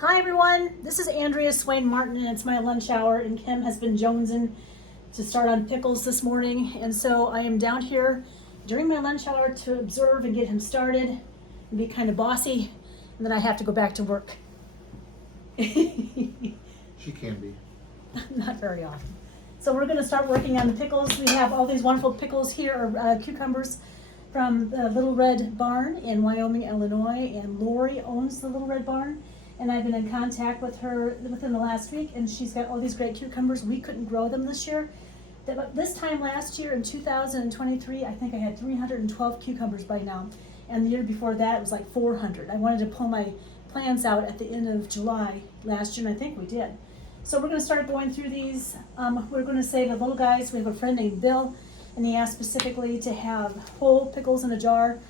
Hi everyone, this is Andrea Swain Martin and it's my lunch hour, and Kim has been jonesing to start on Pickles this morning, and so I am down here during my lunch hour to observe and get him started and be kind of bossy, and then I have to go back to work. She can be. Not very often. So we're going to start working on the pickles. We have all these wonderful pickles here, or cucumbers from the Little Red Barn in Wyoming, Illinois, and Lori owns the Little Red Barn. And I've been in contact with her within the last week, and she's got all these great cucumbers. We couldn't grow them this year. But this time last year in 2023, I think I had 312 cucumbers by now. And the year before that, it was like 400. I wanted to pull my plants out at the end of July last year, and I think we did. So we're going to start going through these. We're going to save the little guys. We have a friend named Bill, and he asked specifically to have whole pickles in a jar.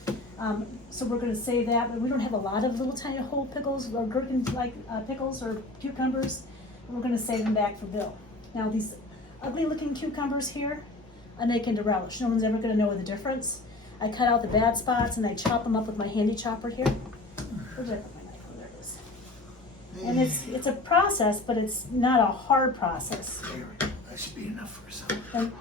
So we're going to save that, but we don't have a lot of little tiny whole pickles or gherkin-like pickles or cucumbers. And we're going to save them back for Bill. Now these ugly-looking cucumbers here, I make into relish. No one's ever going to know the difference. I cut out the bad spots and I chop them up with my handy chopper here. Where did I put my knife? Oh, there it is. And it's a process, but it's not a hard process. There we go. That should be enough for supper. And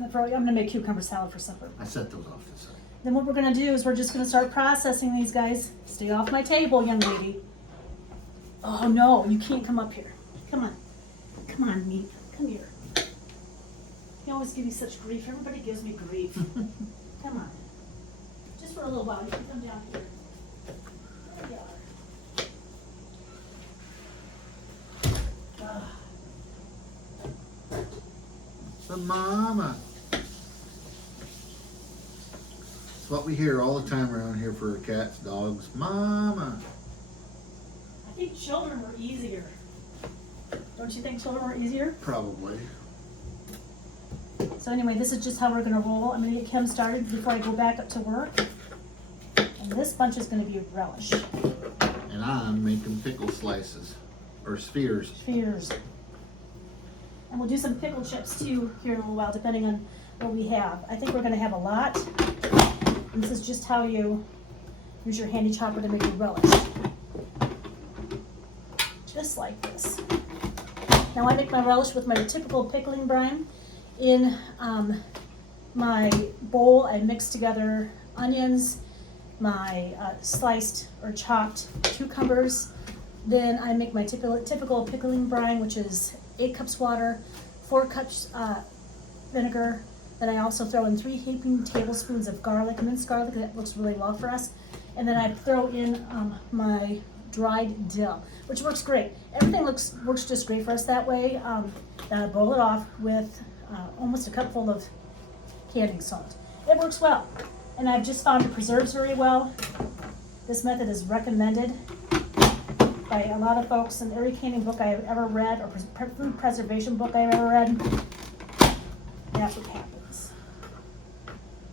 I'm going to make cucumber salad for supper. I set those off to the side. Then what we're going to do is we're just going to start processing these guys. Stay off my table, young lady. Oh no, you can't come up here. Come on. Come on, meat. Come here. You always give me such grief. Everybody gives me grief. Come on. Just for a little while. You can come down here. There you are. But Mama. It's what we hear all the time around here for cats, dogs. Mama. I think children were easier. Don't you think children were easier? Probably. So anyway, this is just how we're going to roll. I'm going to get Kim started before I go back up to work. And this bunch is going to be relish. And I'm making pickle slices. Or spheres. Spheres. And we'll do some pickle chips too here in a little while, depending on what we have. I think we're going to have a lot. And this is just how you use your handy chopper to make your relish. Just like this. Now I make my relish with my typical pickling brine. In my bowl, I mix together onions, my sliced or chopped cucumbers. Then I make my typical pickling brine, which is 8 cups water, 4 cups vinegar. Then I also throw in 3 heaping tablespoons of garlic, minced garlic. That works really well for us. And then I throw in my dried dill, which works great. Everything works just great for us that way. Then I boil it off with almost a cupful of canning salt. It works well. And I've just found it preserves very well. This method is recommended by a lot of folks in every canning book I have ever read, or food preservation book I've ever read. That's what happens.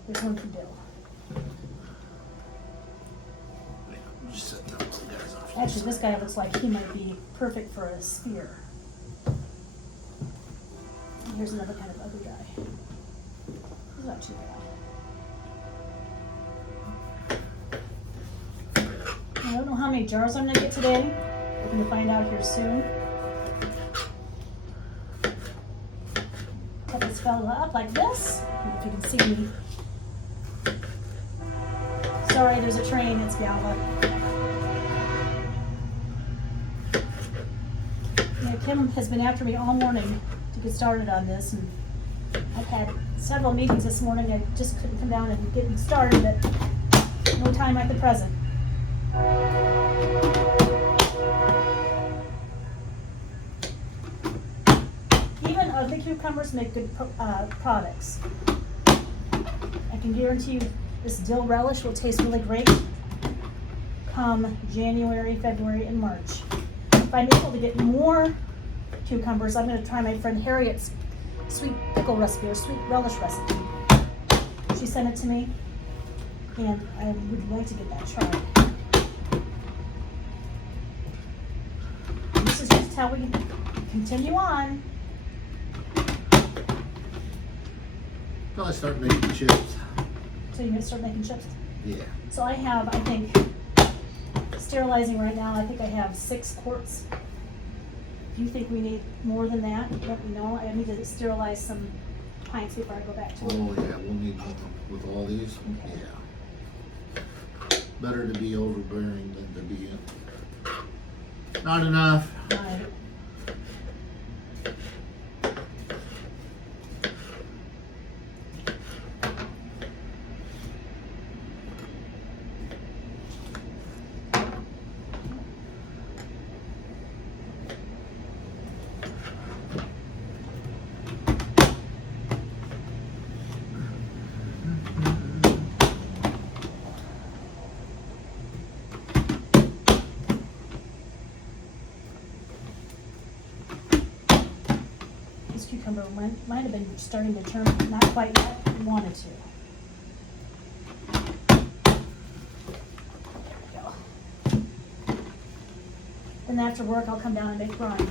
There's one for Dill. Just set those guys off. Actually, this guy looks like he might be perfect for a spear. And here's another kind of ugly guy. He's not too bad. I don't know how many jars I'm going to get today. We're going to find out here soon. Cut this fella up like this. I don't know if you can see me. Sorry, there's a train. It's Galva. Yeah, Kim has been after me all morning to get started on this, and I've had several meetings this morning. I just couldn't come down and get started, but no time like the present. Even ugly cucumbers make good products. I can guarantee you this dill relish will taste really great come January, February, and March. If I'm able to get more cucumbers, I'm going to try my friend Harriet's sweet pickle recipe, or sweet relish recipe. She sent it to me, and I would like to get that tried. And this is just how we continue on. Till I start making chips. So you're going to start making chips? Yeah. So I have, I think, sterilizing right now. I think I have 6 quarts. If you think we need more than that, let me know. I need to sterilize some pints before I go back to it. Oh yeah, we'll need more with all these. Okay. Yeah. Better to be overbearing than to be not enough. All right. This cucumber might have been starting to turn, not quite yet, wanted to. There we go. Then after work, I'll come down and make brine.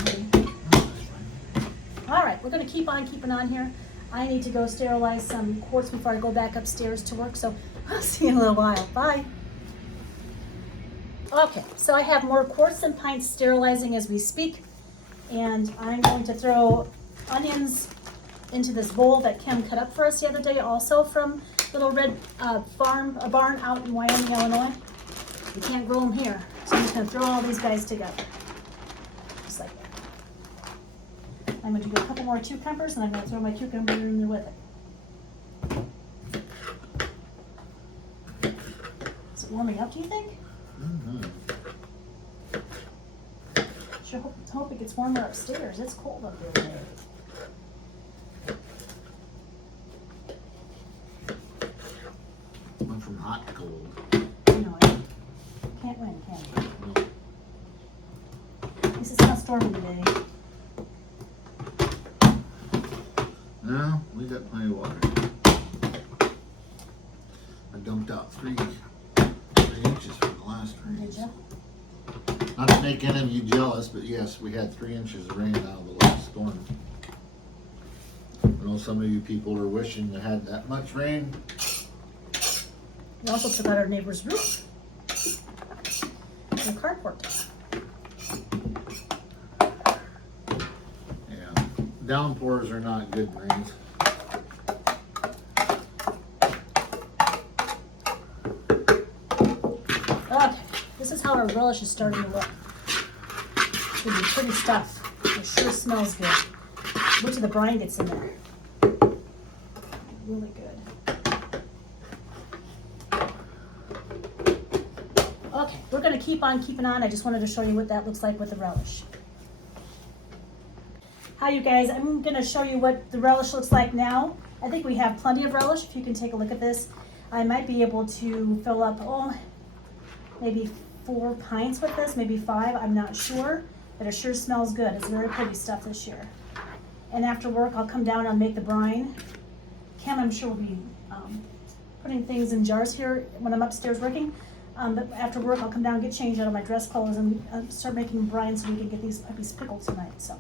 All right, we're gonna keep on keeping on here. I need to go sterilize some quarts before I go back upstairs to work, so I'll see you in a little while. Bye. Okay, so I have more quarts and pints sterilizing as we speak, and I'm going to throw onions into this bowl that Kim cut up for us the other day, also from Little Red barn out in Wyoming, Illinois. We can't grow them here, so I'm just gonna throw all these guys together, just like that. I'm going to do a couple more cucumbers, and I'm going to throw my cucumber in there with it. Is it warming up, do you think? Mm-hmm. Sure hope it gets warmer upstairs. It's cold up there today. Went from hot to cold. You know, I can't win, can you? At least it's not stormy today. No, we got plenty of water. I dumped out 3 inches from the last rain. Did you? Not to make any of you jealous, but yes, we had 3 inches of rain out of the last storm. I know some of you people are wishing they had that much rain. We also took out our neighbor's roof. The carport. Yeah, downpours are not good rains. Okay, this is how our relish is starting to look. It's gonna be pretty stuff. It sure smells good. Wait till the brine gets in there. Really good. Okay, we're gonna keep on keeping on. I just wanted to show you what that looks like with the relish. Hi you guys, I'm gonna show you what the relish looks like now. I think we have plenty of relish. If you can take a look at this, I might be able to fill up, maybe 4 pints with this, maybe 5, I'm not sure, but it sure smells good. It's very pretty stuff this year. And after work, I'll come down and make the brine. Kim, I'm sure will be putting things in jars here when I'm upstairs working. But after work, I'll come down and get changed out of my dress clothes and start making brine so we can get these puppies pickled tonight. So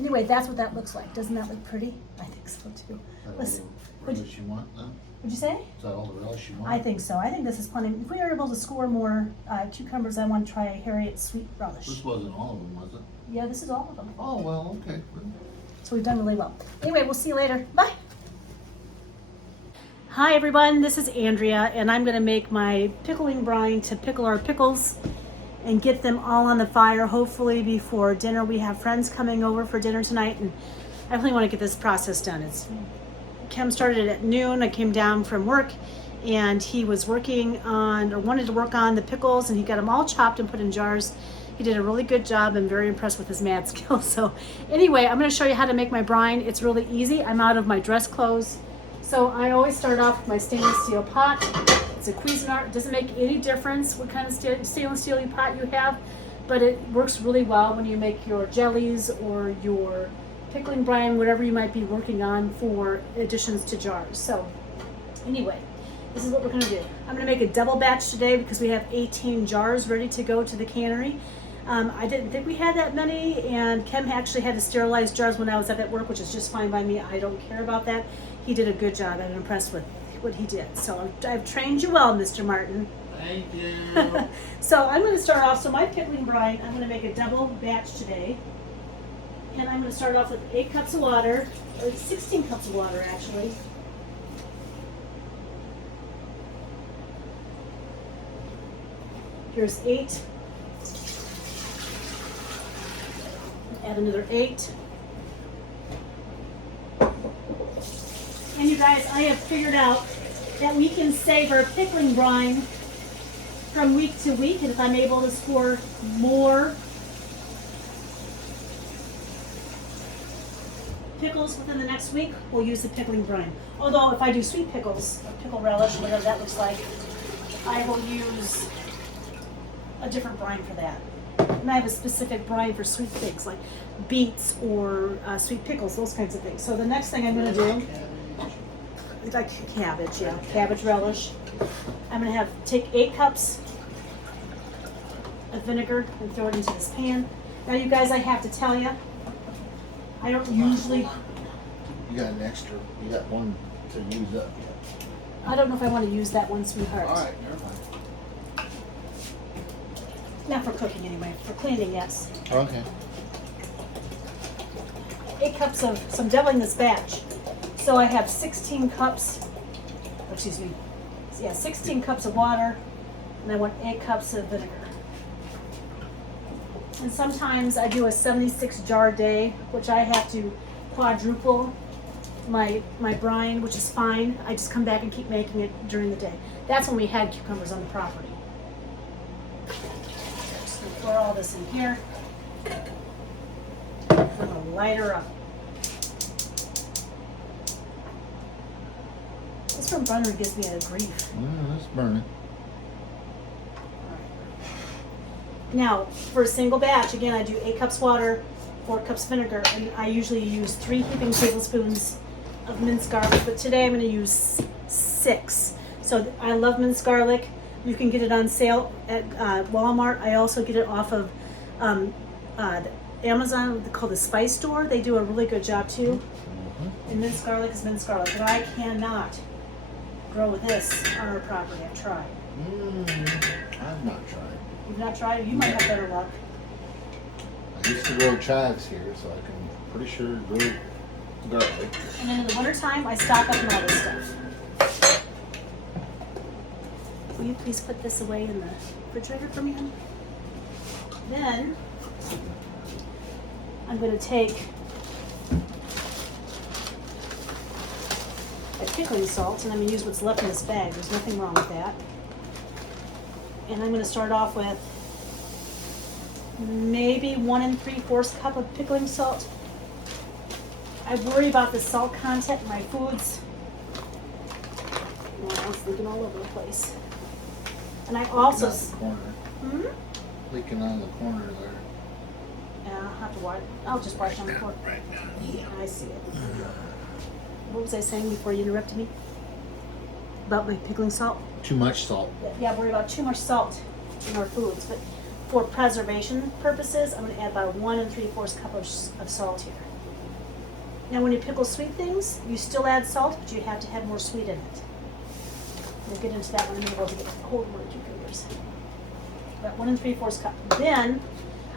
anyway, that's what that looks like. Doesn't that look pretty? I think so too. Is that all the relish you want though? What'd you say? Is that all the relish you want? I think so. I think this is plenty. If we are able to score more cucumbers, I want to try Harriet's sweet relish. This wasn't all of them, was it? Yeah, this is all of them. Oh, well, okay. So we've done really well. Anyway, we'll see you later. Bye. Hi everyone, this is Andrea, and I'm going to make my pickling brine to pickle our pickles and get them all on the fire, hopefully before dinner. We have friends coming over for dinner tonight, and I really want to get this process done. Kim started it at noon. I came down from work, and he was working on, or wanted to work on the pickles, and he got them all chopped and put in jars. He did a really good job. I'm very impressed with his mad skills. So anyway, I'm going to show you how to make my brine. It's really easy. I'm out of my dress clothes. So I always start off with my stainless steel pot. It's a Cuisinart. It doesn't make any difference what kind of stainless steel pot you have, but it works really well when you make your jellies or your pickling brine, whatever you might be working on for additions to jars. So anyway, this is what we're going to do. I'm going to make a double batch today because we have 18 jars ready to go to the cannery. I didn't think we had that many, and Kim actually had to sterilize jars when I was at work, which is just fine by me. I don't care about that. He did a good job. I'm impressed with what he did. So I've trained you well, Mr. Martin. Thank you. So I'm going to start off, so my pickling brine, I'm going to make a double batch today. And I'm going to start off with 8 cups of water, or 16 cups of water actually. Here's 8. Add another 8. And you guys, I have figured out that we can save our pickling brine from week to week, and if I'm able to score more pickles within the next week, we'll use the pickling brine. Although if I do sweet pickles, or pickle relish, whatever that looks like, I will use a different brine for that. And I have a specific brine for sweet things like beets or sweet pickles, those kinds of things. So the next thing I'm going to do, like cabbage, yeah, cabbage relish. I'm going to take 8 cups of vinegar and throw it into this pan. Now you guys, I have to tell you, I don't usually. You got an extra. You got one to use up. I don't know if I want to use that one, sweetheart. All right, never mind. Not for cooking anyway. For cleaning, yes. Okay. 8 cups of. So I'm doubling this batch. So I have 16 cups. Excuse me. Yeah, 16 cups of water, and I want 8 cups of vinegar. And sometimes I do a 76 jar day, which I have to quadruple my brine, which is fine. I just come back and keep making it during the day. That's when we had cucumbers on the property. Just gonna pour all this in here. I'm gonna light her up. This from Brunner gives me a grief. That's burning. Now, for a single batch, again, I do 8 cups water, 4 cups vinegar, and I usually use 3 heaping tablespoons of minced garlic, but today I'm going to use 6. So I love minced garlic. You can get it on sale at Walmart. I also get it off of Amazon, called the Spice Store. They do a really good job too. And minced garlic is minced garlic, but I cannot grow this on our property. I've tried. I've not tried. You've not tried it? You might have better luck. I used to grow chives here, so I can pretty sure grow garlic. And then in the wintertime, I stock up on all this stuff. Will you please put this away in the refrigerator for me, honey? Then, I'm going to take a pickling salt, and I'm going to use what's left in this bag. There's nothing wrong with that. And I'm going to start off with maybe 1 3/4 cup of pickling salt. I worry about the salt content in my foods. Oh, it's leaking all over the place. And I also. Leaking on the corner there. Yeah, I'll have to wash. I'll just wash on the corner. Right down here. I see it. What was I saying before you interrupted me? About my pickling salt? Too much salt. Yeah, worry about too much salt in our foods. But for preservation purposes, I'm going to add about 1 3/4 cup of salt here. Now, when you pickle sweet things, you still add salt, but you have to have more sweet in it. We'll get into that one in a minute. We'll get a whole lot of cucumbers. About 1 3/4 cup. Then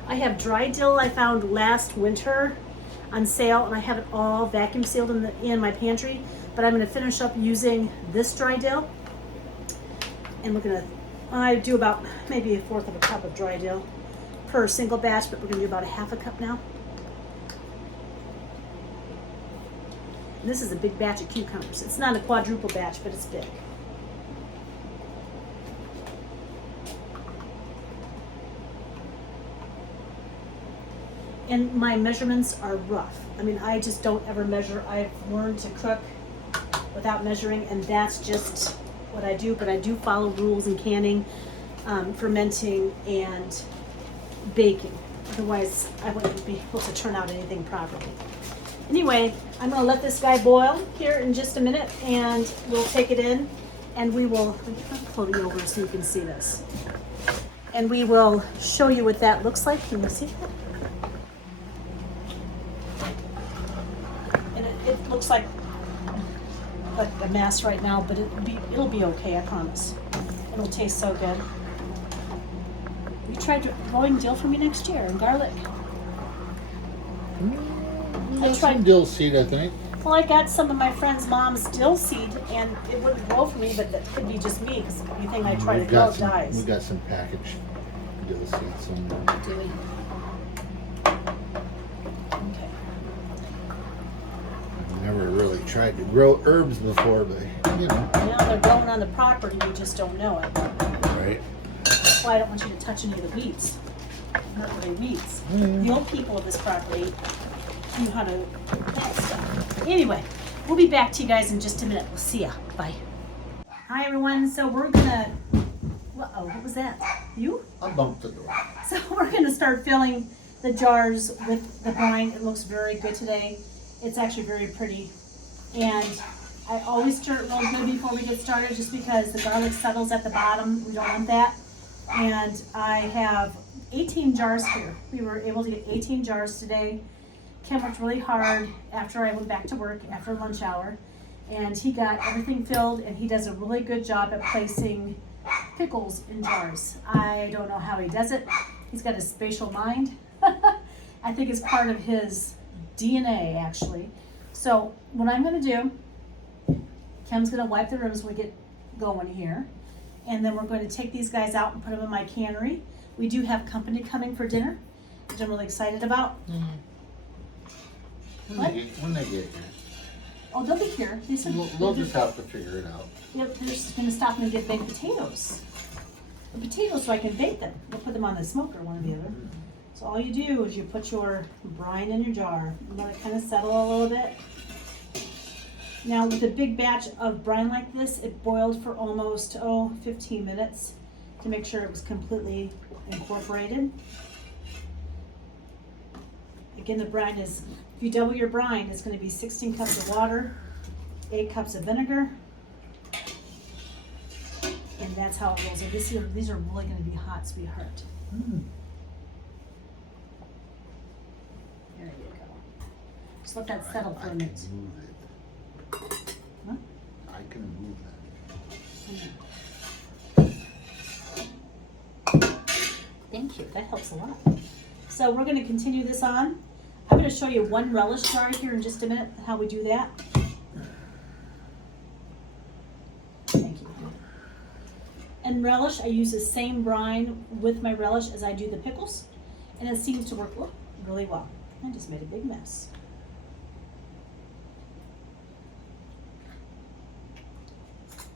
I have dry dill I found last winter on sale, and I have it all vacuum sealed in my pantry. But I'm going to finish up using this dry dill, and we're going to. I do about maybe 1/4 of a cup of dry dill per single batch, but we're going to do about 1/2 cup now. And this is a big batch of cucumbers. It's not a quadruple batch, but it's big. And my measurements are rough. I mean, I just don't ever measure. I've learned to cook without measuring, and that's just what I do. But I do follow rules in canning, fermenting, and baking. Otherwise, I wouldn't be able to turn out anything properly. Anyway, I'm going to let this guy boil here in just a minute, and we'll take it in, and we will. I'll pull you over so you can see this. And we will show you what that looks like. Can you see that? And it looks like a mess right now, but it'll be okay, I promise. It'll taste so good. You tried growing dill for me next year and garlic. I tried dill seed, I think. Well, I got some of my friend's mom's dill seed, and it wouldn't grow for me, but that could be just me, because anything I try to grow dies. We got some packaged dill seeds somewhere. Do we? Okay. I've never really tried to grow herbs before, but you know. Now they're growing on the property, you just don't know it. Right. That's why I don't want you to touch any of the weeds. Not really weeds. The old people of this property knew how to that stuff. Anyway, we'll be back to you guys in just a minute. We'll see ya. Bye. Hi everyone. So we're gonna. Uh-oh, what was that? You? I bumped the door. So we're gonna start filling the jars with the brine. It looks very good today. It's actually very pretty, and I always stir it real good before we get started, just because the garlic settles at the bottom. We don't want that. And I have 18 jars here. We were able to get 18 jars today. Kim worked really hard after I went back to work after lunch hour, and he got everything filled, and he does a really good job at placing pickles in jars. I don't know how he does it. He's got a spatial mind. I think it's part of his DNA, actually. So what I'm going to do, Kim's going to wipe the rooms when we get going here, and then we're going to take these guys out and put them in my cannery. We do have company coming for dinner, which I'm really excited about. When they get here. Oh, they'll be here. They said They'll just have to figure it out. Yep, they're just going to stop and get baked potatoes. The potatoes so I can bake them. We'll put them on the smoker, one or the other. So all you do is you put your brine in your jar. You let it kind of settle a little bit. Now with a big batch of brine like this, it boiled for almost, 15 minutes to make sure it was completely incorporated. Again, the brine is, if you double your brine, it's going to be 16 cups of water, 8 cups of vinegar, and that's how it rolls. And these are really going to be hot, sweetheart. There you go. Just let that settle for a minute. Move it. Huh? I can move that. Thank you. That helps a lot. So we're going to continue this on. I'm going to show you one relish jar here in just a minute, how we do that. Thank you. And relish, I use the same brine with my relish as I do the pickles, and it seems to work really well. I just made a big mess.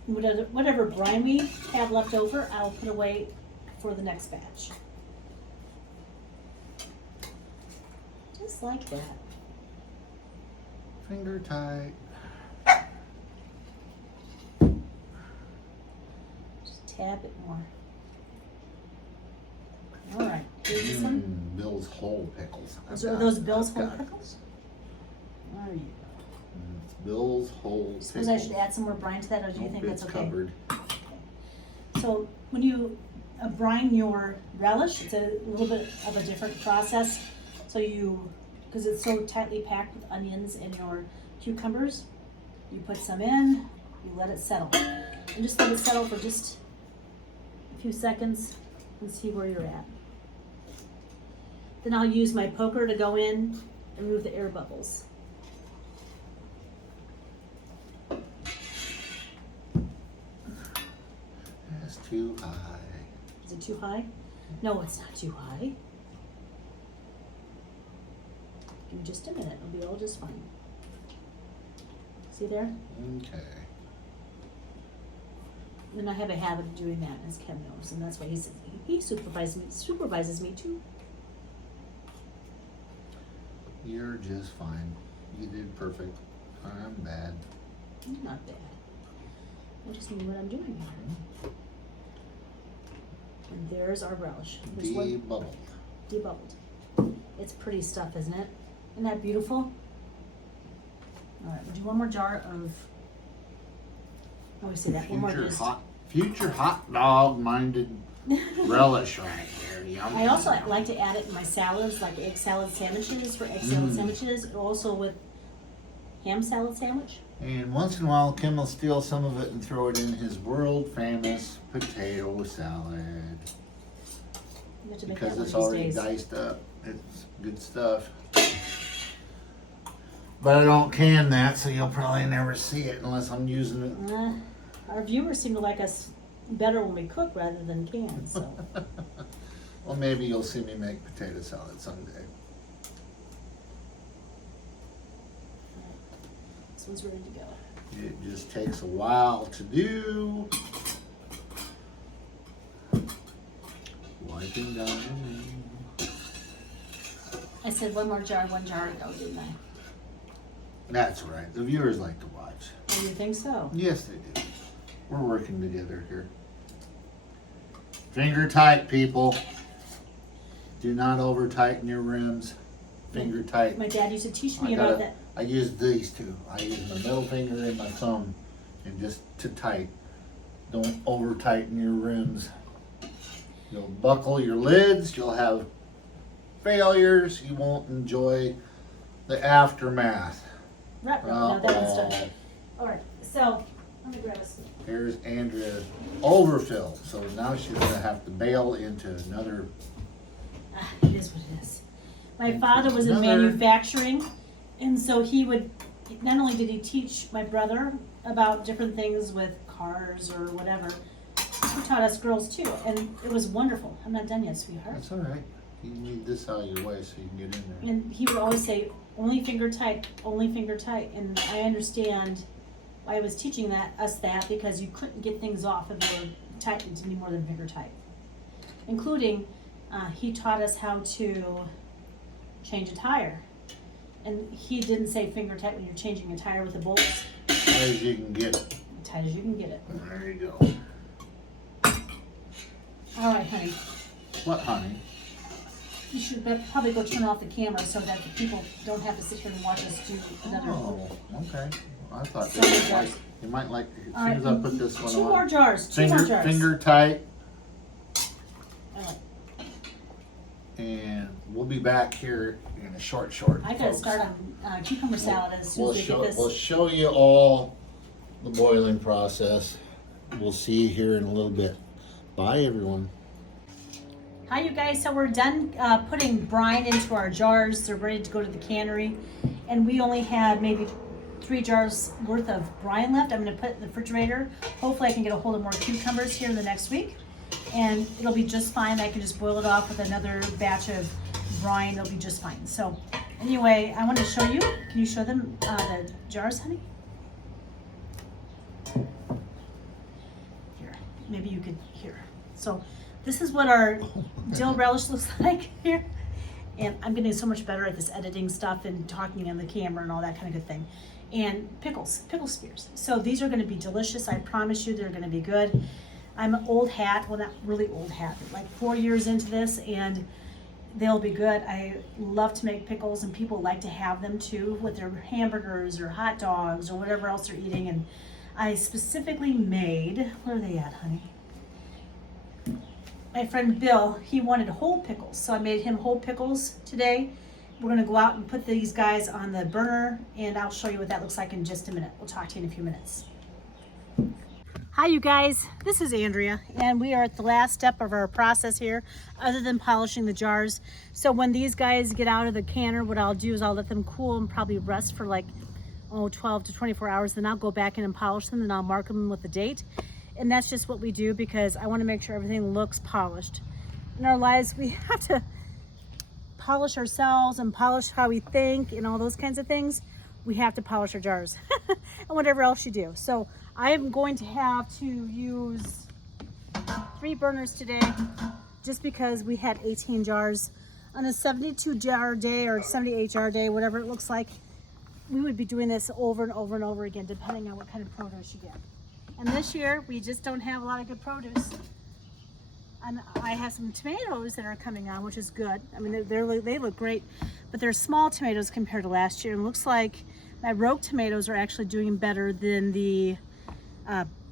Whatever brine we have left over, I'll put away for the next batch. Just like that. Finger tight. Just tap it more. All right, here's some. Bill's whole pickles. Are those Bill's whole pickles? There you go. It's Bill's whole pickles. Suppose I should add some more brine to that, or do you think that's okay? Covered. Okay. So when you brine your relish, it's a little bit of a different process. So because it's so tightly packed with onions and your cucumbers, you put some in, you let it settle. And just let it settle for just a few seconds and see where you're at. Then I'll use my poker to go in and remove the air bubbles. That's too high. Is it too high? No, it's not too high. Give me just a minute, it'll be all just fine. See there? Okay. And I have a habit of doing that, as Ken knows, and that's why he supervises me too. You're just fine. You did perfect. I'm bad. I'm not bad. I just know what I'm doing here. And there's our relish. Debubbled. Debubbled. It's pretty stuff, isn't it? Isn't that beautiful? All right, we'll do one more jar of. Oh, we see that. One more. Future hot dog minded relish right there. Yum. I also like to add it in my salads, like egg salad sandwiches for egg salad sandwiches, and also with ham salad sandwich. And once in a while, Kim will steal some of it and throw it in his world famous potato salad. I'm going to make Because that it's one already these days. diced up. It's good stuff. But I don't can that, so you'll probably never see it unless I'm using it. Our viewers seem to like us better when we cook rather than can, so. Well, maybe you'll see me make potato salad someday. This one's ready to go. It just takes a while to do. Wiping down your name. I said one jar ago, didn't I? That's right. The viewers like to watch. Oh, you think so? Yes, they do. We're working together here. Finger tight, people. Do not over tighten your rims. Finger tight. My dad used to teach me about that. I use these two. I use my middle finger and my thumb, and just to tight. Don't over tighten your rims. You'll buckle your lids. You'll have failures. You won't enjoy the aftermath. Right, no, that one's done. All right, so let me grab us. Here's Andrea overfill. So now she's gonna have to bail into another. It is what it is. My father was in Another- manufacturing, and so he would, not only did he teach my brother about different things with cars or whatever, he taught us girls too, and it was wonderful. I'm not done yet, sweetheart. That's all right. You need this out of your way so you can get in there. And he would always say, only finger tight, and I understand why I was teaching us that, because you couldn't get things off if they were tightened any more than finger tight. Including, he taught us how to change a tire. And he didn't say finger tight when you're changing a tire with the bolts. As tight as you can get it. As tight as you can get it. There you go. All right, honey. What, honey? You should probably go turn off the camera so that the people don't have to sit here and watch us do another. Oh, okay. I thought Some this jars. like, you might like, as All soon right, as I put this one two on. more jars. Two more jars. Finger tight. All right. And we'll be back here in a short. I gotta folks. start on cucumber salad as soon as we get this. We'll show you all the boiling process. We'll see you here in a little bit. Bye, everyone. Hi, you guys. So we're done putting brine into our jars. They're ready to go to the cannery. And we only had maybe 3 jars worth of brine left. I'm going to put it in the refrigerator. Hopefully I can get a hold of more cucumbers here in the next week. And it'll be just fine. I can just boil it off with another batch of brine. It'll be just fine. So anyway, I want to show you. Can you show them the jars, honey? Here. Maybe you could hear. So this is what our dill relish looks like here. And I'm getting so much better at this editing stuff and talking on the camera and all that kind of good thing. And pickle spears. So these are gonna be delicious. I promise you they're gonna be good. I'm an old hat, well not really old hat, but like 4 years into this, and they'll be good. I love to make pickles, and people like to have them too with their hamburgers or hot dogs or whatever else they're eating. And I specifically made, where are they at, honey? My friend Bill, he wanted whole pickles, so I made him whole pickles today. We're gonna go out and put these guys on the burner, and I'll show you what that looks like in just a minute. We'll talk to you in a few minutes. Hi you guys, this is Andrea, and we are at the last step of our process here, other than polishing the jars. So when these guys get out of the canner, what I'll do is I'll let them cool and probably rest for like 12 to 24 hours. Then I'll go back in and polish them, and I'll mark them with the date. And that's just what we do, because I want to make sure everything looks polished. In our lives, we have to polish ourselves and polish how we think and all those kinds of things. We have to polish our jars and whatever else you do. So I am going to have to use 3 burners today, just because we had 18 jars. On a 72 jar day or 78 jar day, whatever it looks like, we would be doing this over and over and over again, depending on what kind of produce you get. And this year, we just don't have a lot of good produce. And I have some tomatoes that are coming on, which is good. I mean, they look great, but they're small tomatoes compared to last year. And it looks like my rogue tomatoes are actually doing better than the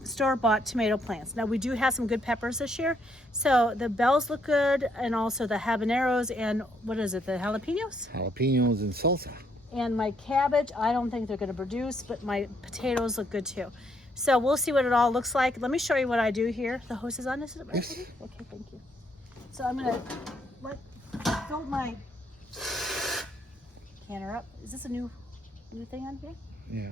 store-bought tomato plants. Now, we do have some good peppers this year. So the bells look good, and also the habaneros, and what is it, the jalapenos? Jalapenos and salsa. And my cabbage, I don't think they're gonna produce, but my potatoes look good too. So we'll see what it all looks like. Let me show you what I do here. The hose is on, is it right? Yes. Okay, thank you. So I'm gonna fill my canner up. Is this a new thing on here? Yeah.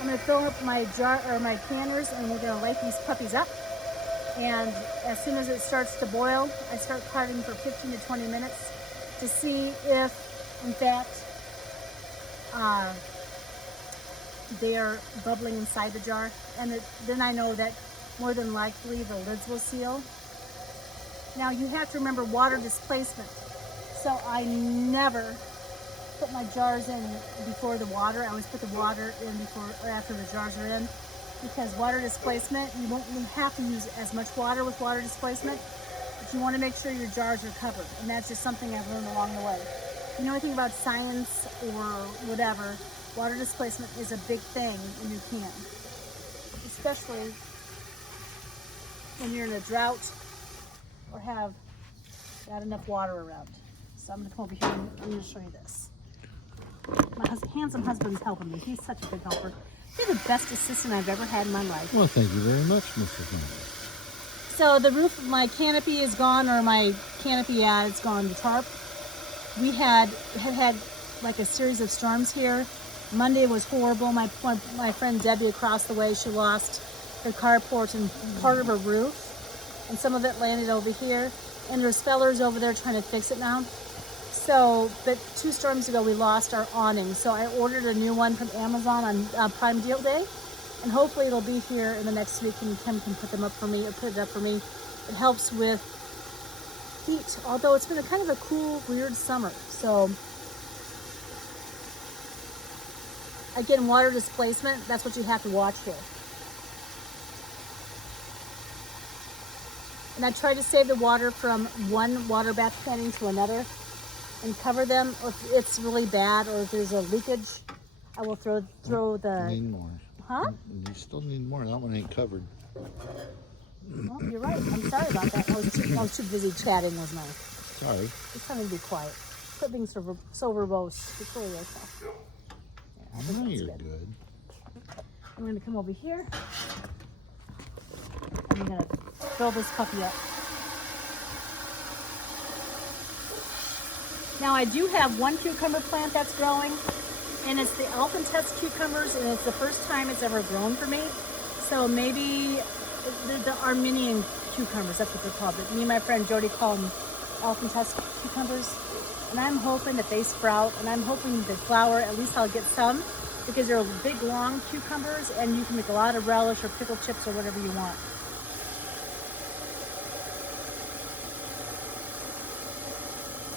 I'm gonna fill up my jar or my canners, and we're gonna light these puppies up. And as soon as it starts to boil, I start carving for 15 to 20 minutes to see if, in fact, they are bubbling inside the jar. And then I know that more than likely the lids will seal. Now you have to remember water displacement. So I never put my jars in before the water. I always put the water in before or after the jars are in, because water displacement, you won't have to use as much water with water displacement, but you want to make sure your jars are covered. And that's just something I've learned along the way. If you know anything about science or whatever, water displacement is a big thing in your can, especially when you're in a drought or have not enough water around. So I'm going to come over here and I'm going to show you this. My handsome husband's helping me. He's such a good helper. You're the best assistant I've ever had in my life. Well, thank you very much, Mr. Cans. So the roof of my canopy is gone, or my canopy, it's gone, the tarp. We had like a series of storms here. Monday was horrible. My friend Debbie across the way, she lost her carport and part of her roof, and some of it landed over here. And there's fellers over there trying to fix it now. So, but 2 storms ago we lost our awning. So I ordered a new one from Amazon on Prime Deal Day, and hopefully it'll be here in the next week, and Kim can put them up for me, or put it up for me. It helps with heat, although it's been a kind of a cool, weird summer. So again, water displacement, that's what you have to watch here. And I try to save the water from one water bath canning to another and cover them. If it's really bad or if there's a leakage, I will throw the... Need more. Huh? You still need more. That one ain't covered. Well, you're right. I'm sorry about that. I was too busy chatting, wasn't I? Sorry. Just trying to be quiet. Quit being so verbose. Control yourself. Yeah, I think No, that's you're good. good. I'm going to come over here. I'm going to fill this puppy up. Now I do have one cucumber plant that's growing, and it's the Elfin Test cucumbers, and it's the first time it's ever grown for me. So maybe the Armenian cucumbers, that's what they're called. But me and my friend Jody call them Elfin Test cucumbers. And I'm hoping that they sprout, and I'm hoping they flower. At least I'll get some, because they're big, long cucumbers, and you can make a lot of relish or pickle chips or whatever you want.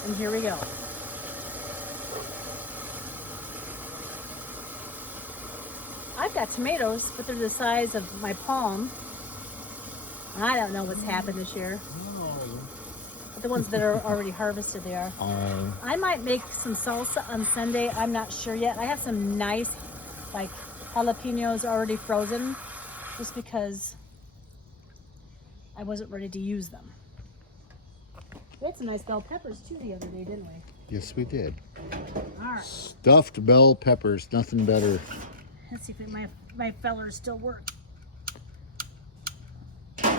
And here we go. I've got tomatoes, but they're the size of my palm. I don't know what's happened this year. But the ones that are already harvested, they are. I might make some salsa on Sunday. I'm not sure yet. I have some nice, like, jalapenos already frozen, just because I wasn't ready to use them. We had some nice bell peppers too the other day, didn't we? Yes, we did. All right. Stuffed bell peppers. Nothing better. Let's see if my fellers still work. All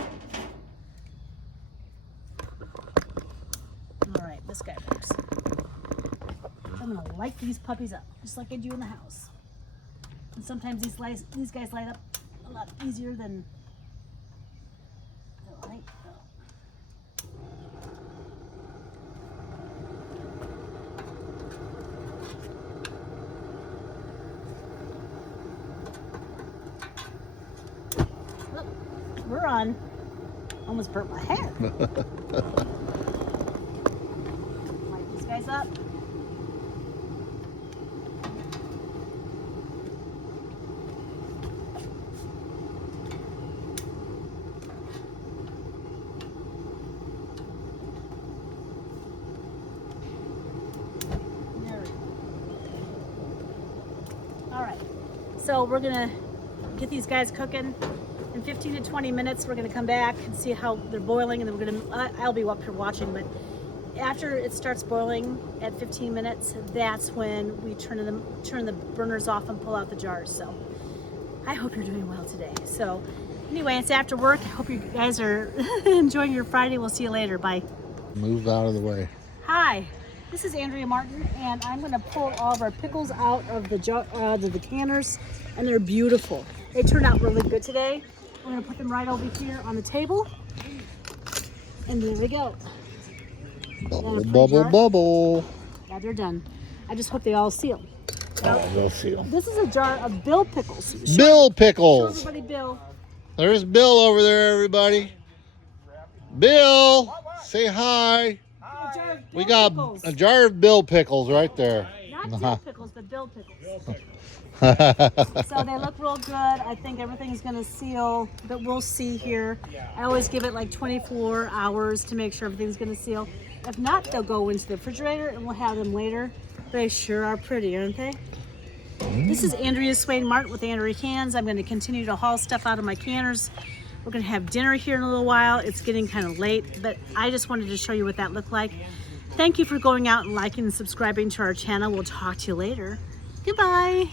right, this guy works. I'm gonna light these puppies up, just like I do in the house. And sometimes these guys light up a lot easier than the light. We're on. Almost burnt my hair. Light these guys up. There we go. All right. So we're gonna get these guys cooking. In 15 to 20 minutes, we're going to come back and see how they're boiling, and then we're going to, I'll be up here watching, but after it starts boiling at 15 minutes, that's when we turn the burners off and pull out the jars. So I hope you're doing well today. So anyway, it's after work. I hope you guys are enjoying your Friday. We'll see you later. Bye. Move out of the way. Hi, this is Andrea Martin, and I'm going to pull all of our pickles out of the canners, and they're beautiful. They turned out really good today. I'm going to put them right over here on the table, and there we go. Bubble, bubble, bubble. Yeah, they're done. I just hope they all seal. Oh, they'll seal. This is a jar of Bill pickles. Bill Show Pickles. everybody Bill. There's Bill over there, everybody. Bill, say hi. A jar of Bill We got pickles. a jar of Bill Pickles right there. Not Dill pickles, but Bill pickles. So they look real good. I think everything's going to seal, but we'll see here. I always give it like 24 hours to make sure everything's going to seal. If not, they'll go into the refrigerator and we'll have them later. They sure are pretty, aren't they? This is Andrea Swain Martin with Andrea Cans. I'm going to continue to haul stuff out of my canners. We're going to have dinner here in a little while. It's getting kind of late, but I just wanted to show you what that looked like. Thank you for going out and liking and subscribing to our channel. We'll talk to you later. Goodbye.